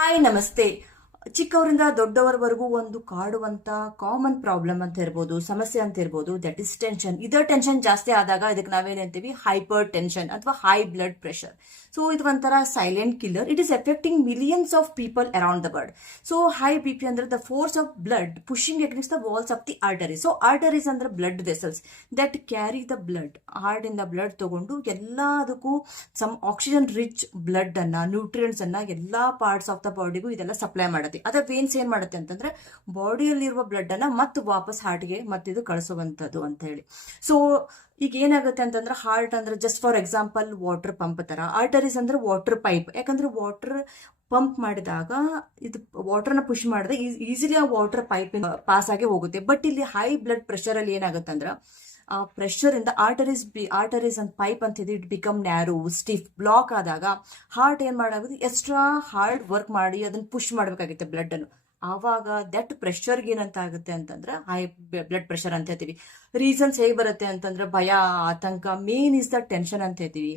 Hi ನಮಸ್ತೆ. ಚಿಕ್ಕವರಿಂದ ದೊಡ್ಡವರವರೆಗೂ ಒಂದು ಕಾಡುವಂತ common problem ಅಂತ ಇರ್ಬೋದು, ಸಮಸ್ಯೆ ಅಂತ ಇರ್ಬೋದು, ದಟ್ ಇಸ್ ಟೆನ್ಷನ್. ಇದರ ಟೆನ್ಷನ್ ಜಾಸ್ತಿ ಆದಾಗ ಇದಕ್ಕೆ ನಾವೇನಂತೀವಿ ಹೈಪರ್ ಟೆನ್ಷನ್ ಅಥವಾ ಹೈ ಬ್ಲಡ್ ಪ್ರೆಷರ್. ಸೊ ಇದು ಒಂಥರ silent killer. It is affecting millions of people around the world. So high B P ಅಂದ್ರೆ the force of blood pushing against the walls of the arteries. So arteries ಅಂದ್ರೆ blood vessels that carry the blood. Heart ಇಂದ blood ತಗೊಂಡು ಎಲ್ಲದಕ್ಕೂ some oxygen rich blood ಅನ್ನ, nutrients ಅನ್ನ ಎಲ್ಲಾ parts of the ಬಾಡಿಗೂ ಇದೆಲ್ಲ supply ಮಾಡುತ್ತೆ. ಅದ ವೇನ್ಸ್ ಏನ್ ಮಾಡುತ್ತೆ ಅಂತಂದ್ರೆ ಬಾಡಿಯಲ್ಲಿರುವ ಬ್ಲಡ್ ಅನ್ನ ಮತ್ತೆ ವಾಪಸ್ ಹಾರ್ಟ್ಗೆ ಮತ್ತಿದು ಕಳಿಸುವಂತದ್ದು ಅಂತ ಹೇಳಿ. ಸೊ ಈಗ ಏನಾಗುತ್ತೆ ಅಂತಂದ್ರೆ ಹಾರ್ಟ್ ಅಂದ್ರೆ just for example water pump ತರ, ಆರ್ಟರೀಸ್ ಅಂದ್ರೆ ವಾಟರ್ ಪೈಪ್. ಯಾಕಂದ್ರೆ ವಾಟರ್ ಪಂಪ್ ಮಾಡಿದಾಗ ಇದು ವಾಟರ್ನ ಪುಷ್ ಮಾಡಿದ್ರೆ ಈಸಿಲಿ ಆ ವಾಟರ್ ಪೈಪ್ ಪಾಸ್ ಆಗಿ ಹೋಗುತ್ತೆ. ಬಟ್ ಇಲ್ಲಿ ಹೈ ಬ್ಲಡ್ ಪ್ರೆಷರ್ ಅಲ್ಲಿ ಏನಾಗುತ್ತೆ ಅಂದ್ರೆ ಆ ಪ್ರೆಷರ್ ಇಂದ ಆರ್ಟರೀಸ್ ಅಂತ ಪೈಪ್ ಅಂತಿದೆ, it become narrow stiff block ಆದಾಗ ಹಾರ್ಟ್ ಏನ್ ಮಾಡಾಗುತ್ತೆ, ಎಕ್ಸ್ಟ್ರಾ ಹಾರ್ಡ್ ವರ್ಕ್ ಮಾಡಿ ಅದನ್ನ ಪುಷ್ ಮಾಡ್ಬೇಕಾಗುತ್ತೆ ಬ್ಲಡ್ ಅನ್ನು. ಆವಾಗ ದಟ್ ಪ್ರೆಷರ್ಗೆ ಏನಂತ ಆಗುತ್ತೆ ಅಂತಂದ್ರೆ ಹೈ ಬ್ಲಡ್ ಪ್ರೆಷರ್ ಅಂತ ಹೇಳ್ತೀವಿ. ರೀಸನ್ಸ್ ಹೇಗೆ ಬರುತ್ತೆ ಅಂತಂದ್ರೆ ಭಯ, ಆತಂಕ, ಮೇನ್ ಇಸ್ ದ ಟೆನ್ಷನ್ ಅಂತ ಹೇಳ್ತೀವಿ.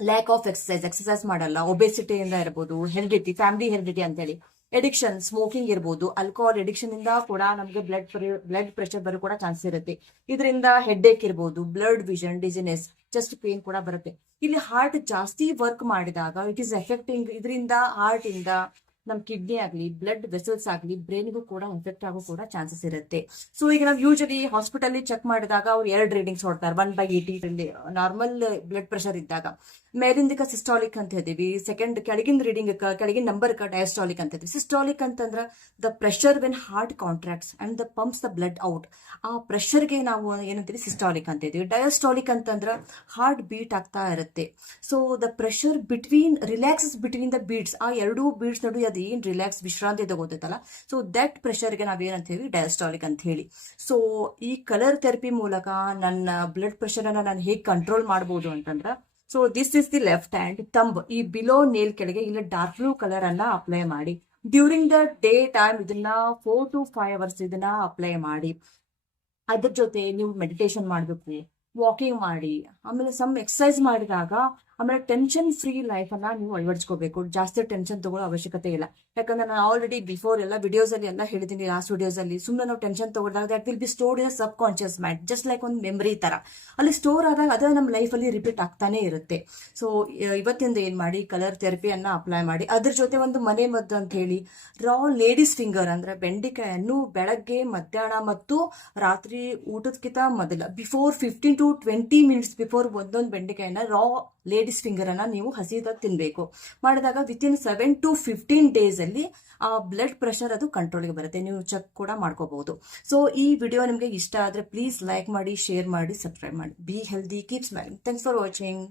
ಲ್ಯಾಕ್ ಆಫ್ ಎಕ್ಸಸೈಸ್ ಮಾಡಲ್ಲ, ಒಬೆಸಿಟಿಯಿಂದ ಇರ್ಬೋದು, ಹೆರಿಡಿಟಿ, ಫ್ಯಾಮಿಲಿ ಹೆರಿಡಿಟಿ ಅಂತ ಹೇಳಿ, ಎಡಿಕ್ಷನ್, ಸ್ಮೋಕಿಂಗ್ ಇರ್ಬೋದು, ಆಲ್ಕೋಹಾಲ್ ಎಡಿಕ್ಷನ್ ಇಂದ ಕೂಡ ನಮಗೆ ಬ್ಲಡ್ ಪ್ರೆಷರ್ ಬರೋ ಕೂಡ ಚಾನ್ಸ್ ಇರುತ್ತೆ. ಇದರಿಂದ ಹೆಡ್ ಏಕ್ ಇರ್ಬೋದು, blood vision, dizziness, chest pain ಕೂಡ ಬರುತ್ತೆ. ಇಲ್ಲಿ ಹಾರ್ಟ್ ಜಾಸ್ತಿ ವರ್ಕ್ ಮಾಡಿದಾಗ ಇಟ್ ಈಸ್ ಎಫೆಕ್ಟಿಂಗ್. ಇದರಿಂದ ಹಾರ್ಟ್ ಇಂದ ನಮ್ ಕಿಡ್ನಿ ಆಗ್ಲಿ, ಬ್ಲಡ್ ವೆಸಲ್ಸ್ ಆಗ್ಲಿ, ಬ್ರೈನ್ಗೂ ಕೂಡ ಎಫೆಕ್ಟ್ ಆಗೋ ಕೂಡ ಚಾನ್ಸಸ್ ಇರುತ್ತೆ. ಸೊ ಈಗ ನಾವು ಯೂಶಲಿ ಹಾಸ್ಪಿಟಲ್ ಚೆಕ್ ಮಾಡಿದಾಗ ಅವ್ರು 2 ರೀಡಿಂಗ್ಸ್ ಹೊಡ್ತಾರೆ, 1/80 ನಾರ್ಮಲ್ ಬ್ಲಡ್ ಪ್ರೆಷರ್ ಇದ್ದಾಗ. ಮೇಲಿಂದಕ್ಕೆ ಸಿಸ್ಟಾಲಿಕ್ ಅಂತ ಹೇಳ್ತೀವಿ, ಸೆಕೆಂಡ್ ಕೆಳಗಿನ ರೀಡಿಂಗ್ ಕೆಳಗಿನ ನಂಬರ್ ಡಯಾಸ್ಟಾಲಿಕ್ ಅಂತ ಹೇಳ್ತೀವಿ. ಸಿಸ್ಟಾಲಿಕ್ ಅಂತಂದ್ರೆ the pressure when heart contracts and the pumps the blood out. ಆ ಪ್ರೆಷರ್ಗೆ ನಾವು ಏನಂತೀವಿ ಸಿಸ್ಟಾಲಿಕ್ ಅಂತ ಹೇಳ್ತೀವಿ. ಡಯಾಸ್ಟಾಲಿಕ್ ಅಂತಂದ್ರೆ ಹಾರ್ಟ್ ಬೀಟ್ ಆಗ್ತಾ ಇರುತ್ತೆ. So the pressure relaxes between the beats. ಆ 2 ಬೀಟ್ಸ್ ನಡುವೆ ಅದು ಏನ್ ರಿಲ್ಯಾಕ್ಸ್ ವಿಶ್ರಾಂತಿ ತಗೋತೈತಲ್ಲ, ಸೊ ದಟ್ ಪ್ರೆಷರ್ಗೆ ನಾವೇನಂತ ಹೇಳಿ ಡಯಾಸ್ಟಾಲಿಕ್ ಅಂತ ಹೇಳಿ. ಸೊ ಈ ಕಲರ್ ಥೆರಪಿ ಮೂಲಕ ನನ್ನ ಬ್ಲಡ್ ಪ್ರೆಷರ್ ಅನ್ನ ನಾನು ಹೇಗೆ ಕಂಟ್ರೋಲ್ ಮಾಡಬಹುದು ಅಂತಂದ್ರೆ, so this is the left hand thumb. ಈ ಬಿಲೋ ನೇಲ್ ಕೆಳಗೆ ಇಲ್ಲ ಡಾರ್ಕ್ ಬ್ಲೂ ಕಲರ್ ಅನ್ನ ಅಪ್ಲೈ ಮಾಡಿ. ಡ್ಯೂರಿಂಗ್ ದ ಡೇ ಟೈಮ್ ಇದನ್ನ 4 to 5 hours ಇದನ್ನ ಅಪ್ಲೈ ಮಾಡಿ. ಅದ್ರ ಜೊತೆ ನೀವು ಮೆಡಿಟೇಷನ್ ಮಾಡಬೇಕು, ವಾಕಿಂಗ್ ಮಾಡಿ, ಆಮೇಲೆ ಸಮ್ ಎಕ್ಸರ್ಸೈಸ್ ಮಾಡಿದಾಗ, ಆಮೇಲೆ ಟೆನ್ಷನ್ ಫ್ರೀ ಲೈಫ್ ಅನ್ನ ನೀವು ಅಳವಡಿಸ್ಕೋಬೇಕು. ಜಾಸ್ತಿ ಟೆನ್ಷನ್ ತಗೊಳ್ಳೋ ಅವಶ್ಯಕತೆ ಇಲ್ಲ. ಯಾಕಂದ್ರೆ ನಾನು ಆಲ್ರೆಡಿ ಬಿಫೋರ್ ಎಲ್ಲ ವಿಡಿಯೋಸ್ ಅಲ್ಲಿ ಎಲ್ಲ ಹೇಳಿದ್ದೀನಿ, ಲಾಸ್ಟ್ ವಿಡಿಯೋಸ್ ಅಲ್ಲಿ. ಸುಮ್ಮನೆ ನಾವು ಟೆನ್ಷನ್ ತಗೊಂಡಾಗ that will be stored in sub conscious mind, just like ಒಂದು ಮೆಮರಿ ತರ. ಅಲ್ಲಿ ಸ್ಟೋರ್ ಆದಾಗ ಅದೇ ನಮ್ಮ ಲೈಫ್ ಅಲ್ಲಿ ರಿಪೀಟ್ ಆಗ್ತಾನೆ ಇರುತ್ತೆ. ಸೊ ಇವತ್ತಿಂದ ಏನ್ ಮಾಡಿ, ಕಲರ್ ಥೆರಪಿಯನ್ನ ಅಪ್ಲೈ ಮಾಡಿ. ಅದ್ರ ಜೊತೆ ಒಂದು ಮನೆ ಮದ್ದು ಅಂತ ಹೇಳಿ ರಾ ಲೇಡೀಸ್ ಫಿಂಗರ್ ಅಂದ್ರೆ ಬೆಂಡೆಕಾಯನ್ನು ಬೆಳಗ್ಗೆ, ಮಧ್ಯಾಹ್ನ ಮತ್ತು ರಾತ್ರಿ ಊಟದಕ್ಕಿಂತ ಮೊದಲ ಬಿಫೋರ್ 15 to 20 minutes ಬಿಫೋರ್ ಒಂದೊಂದು ಬೆಂಡೆಕಾಯನ್ನ ರಾ ಲೇಡೀಸ್ ಫಿಂಗರ್ ಅನ್ನ ನೀವು ಹಸಿದಾಗ ತಿನ್ಬೇಕು. ಮಾಡಿದಾಗ ವಿತಿನ್ 7 to 15 days ಅಲ್ಲಿ ಆ ಬ್ಲಡ್ ಪ್ರೆಷರ್ ಅದು ಕಂಟ್ರೋಲ್ಗೆ ಬರುತ್ತೆ. ನೀವು ಚೆಕ್ ಕೂಡ ಮಾಡ್ಕೋಬಹುದು. ಸೊ ಈ ವಿಡಿಯೋ ನಿಮಗೆ ಇಷ್ಟ ಆದ್ರೆ ಪ್ಲೀಸ್ ಲೈಕ್ ಮಾಡಿ, ಶೇರ್ ಮಾಡಿ, ಸಬ್ಸ್ಕ್ರೈಬ್ ಮಾಡಿ. Be healthy, keep smiling. Thanks for watching.